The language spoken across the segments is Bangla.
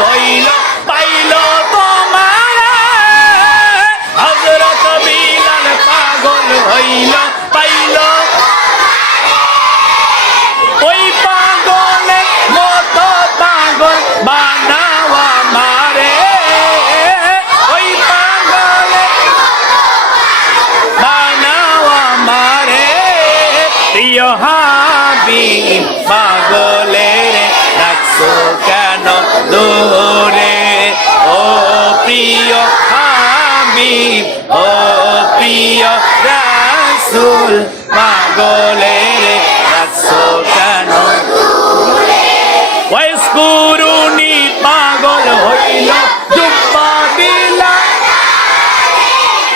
হইল পাইল তোমারে হযরত বিলাল পাগল হইল পাইল ওই পাগলের মতো পাগল বানাও আমারে ওই পাগলের বানাও আমারে প্রিয় হাবিব পাগলের রাখছো কেন দূরে ও প্রিয় হাবিব ও প্রিয় রাসূল পাগলের রাখছো কেন ওয়াসকুরুনি পাগল হইল জুব্বা বিলাল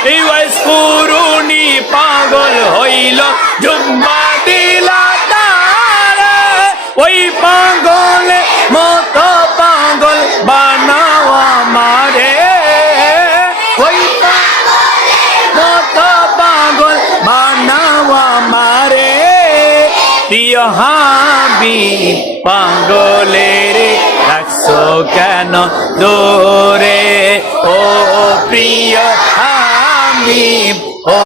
এই ওয়াসকুরুনি পাগল হইল জুব্বা বিলাল ওই পাগলে মতো পাগল বানাও আমারে ওই মতো পাগল বানাও আমারে প্রিয় হাবিব পাগলের রাখছো কেন দূরে ও প্রিয় হাবিব